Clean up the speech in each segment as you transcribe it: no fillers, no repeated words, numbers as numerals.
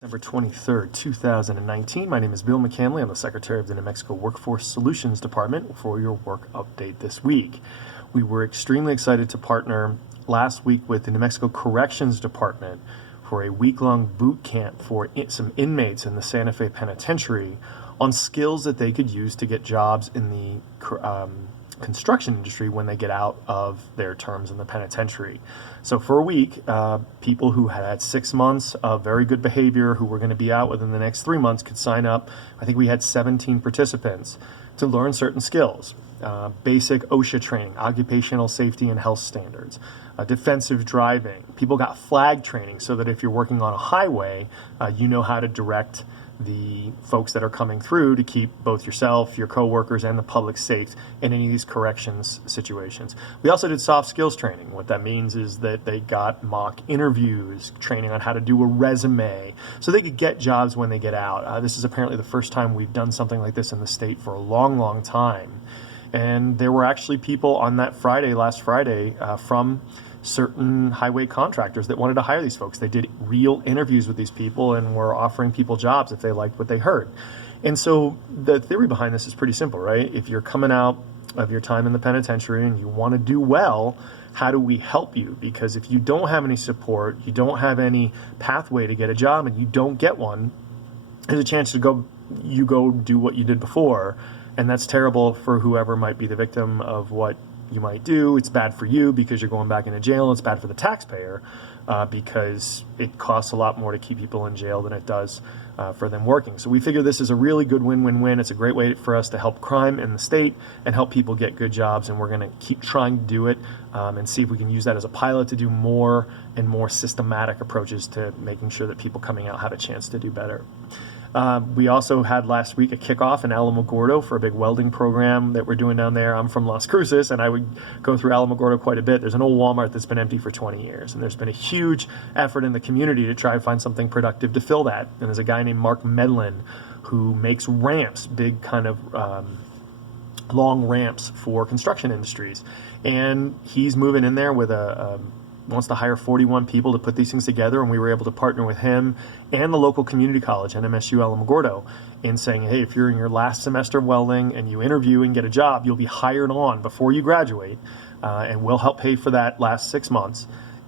December 23rd, 2019. My name is Bill McCamley. I'm the Secretary of the New Mexico Workforce Solutions Department for your work update this week. We were extremely excited to partner last week with the New Mexico Corrections Department for a week-long boot camp for some inmates in the Santa Fe Penitentiary on skills that they could use to get jobs in the construction industry when they get out of their terms in the penitentiary. So for a week, people who had 6 months of very good behavior who were going to be out within the next 3 months could sign up. I think we had 17 participants to learn certain skills. Basic OSHA training, occupational safety and health standards, defensive driving. People got flag training so that if you're working on a highway, you know how to direct the folks that are coming through to keep both yourself, your coworkers, and the public safe in any of these corrections situations. We also did soft skills training. What that means is that they got mock interviews, training on how to do a resume, so they could get jobs when they get out. This is apparently the first time we've done something like this in the state for a long, long time. And there were actually people on that Friday, last Friday, from certain highway contractors that wanted to hire these folks. They did real interviews with these people and were offering people jobs if they liked what they heard. And so the theory behind this is pretty simple, right? If you're coming out of your time in the penitentiary and you want to do well, how do we help you? Because if you don't have any support, you don't have any pathway to get a job, and you don't get one, there's a chance to go do what you did before. And that's terrible for whoever might be the victim of what you might do. It's bad for you because you're going back into jail. It's bad for the taxpayer because it costs a lot more to keep people in jail than it does for them working. So we figure this is a really good win-win-win. It's a great way for us to help crime in the state and help people get good jobs. And we're going to keep trying to do it and see if we can use that as a pilot to do more and more systematic approaches to making sure that people coming out have a chance to do better. We also had last week a kickoff in Alamogordo for a big welding program that we're doing down there. I'm from Las Cruces, and I would go through Alamogordo quite a bit. There's an old Walmart that's been empty for 20 years, and there's been a huge effort in the community to try and find something productive to fill that. And there's a guy named Mark Medlin who makes ramps, big kind of long ramps for construction industries. And he's moving in there with wants to hire 41 people to put these things together, and we were able to partner with him and the local community college, NMSU Alamogordo, in saying, hey, if you're in your last semester of welding and you interview and get a job, you'll be hired on before you graduate, and we'll help pay for that last 6 months.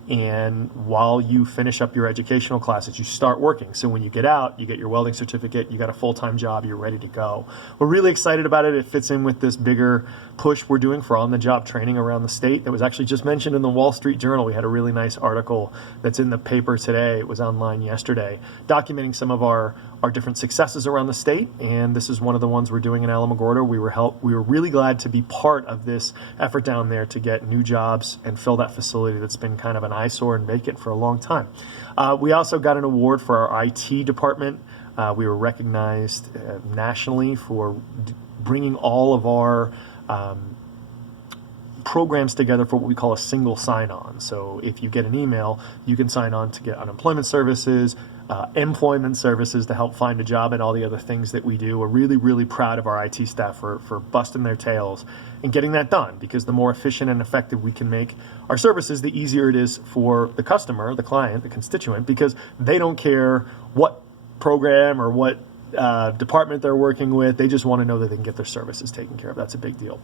And while you finish up your educational classes, you start working. So when you get out, you get your welding certificate, you got a full-time job, you're ready to go. We're really excited about it. It fits in with this bigger push we're doing for on-the-job training around the state that was actually just mentioned in the Wall Street Journal. We had a really nice article that's in the paper today. It was online yesterday, documenting some of our different successes around the state, and this is one of the ones we're doing in Alamogordo. We were really glad to be part of this effort down there to get new jobs and fill that facility that's been kind of an eyesore and vacant for a long time. We also got an award for our IT department. We were recognized nationally for bringing all of our programs together for what we call a single sign-on. So if you get an email, you can sign on to get unemployment services, employment services to help find a job, and all the other things that we do. We're really, really proud of our IT staff for busting their tails and getting that done, because the more efficient and effective we can make our services, the easier it is for the customer, the client, the constituent, because they don't care what program or what department they're working with. They just want to know that they can get their services taken care of. That's a big deal.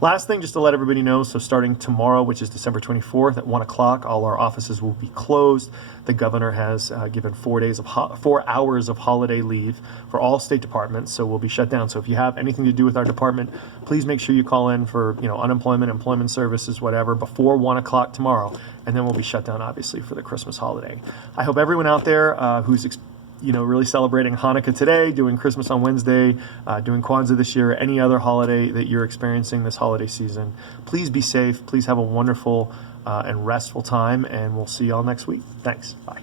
Last thing, just to let everybody know, so starting tomorrow, which is December 24th at 1 o'clock, all our offices will be closed. The governor has given 4 hours of holiday leave for all state departments, so we'll be shut down. So if you have anything to do with our department, please make sure you call in for unemployment, employment services, whatever, before 1 o'clock tomorrow, and then we'll be shut down, obviously, for the Christmas holiday. I hope everyone out there who's really celebrating Hanukkah today, doing Christmas on Wednesday, doing Kwanzaa this year, or any other holiday that you're experiencing this holiday season, please be safe. Please have a wonderful and restful time, and we'll see you all next week. Thanks. Bye.